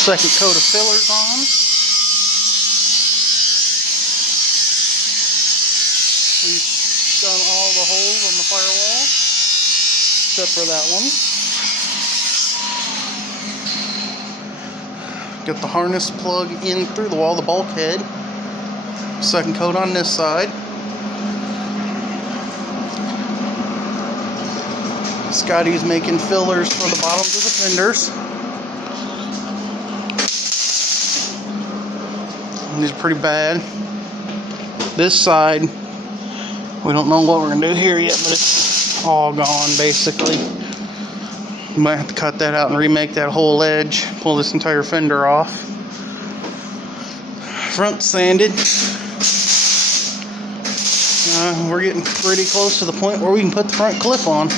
Second coat of fillers on. We've done all the holes on the firewall, except for that one. Get the harness plug in through the wall, the bulkhead. Second coat on this side. Scotty's making fillers for the bottoms of the fenders. These are pretty bad. This side, we don't know what we're going to do here yet, but it's all gone basically. We might have to cut that out and remake that whole edge, pull this entire fender off. Front sanded. We're getting pretty close to the point where we can put the front clip on.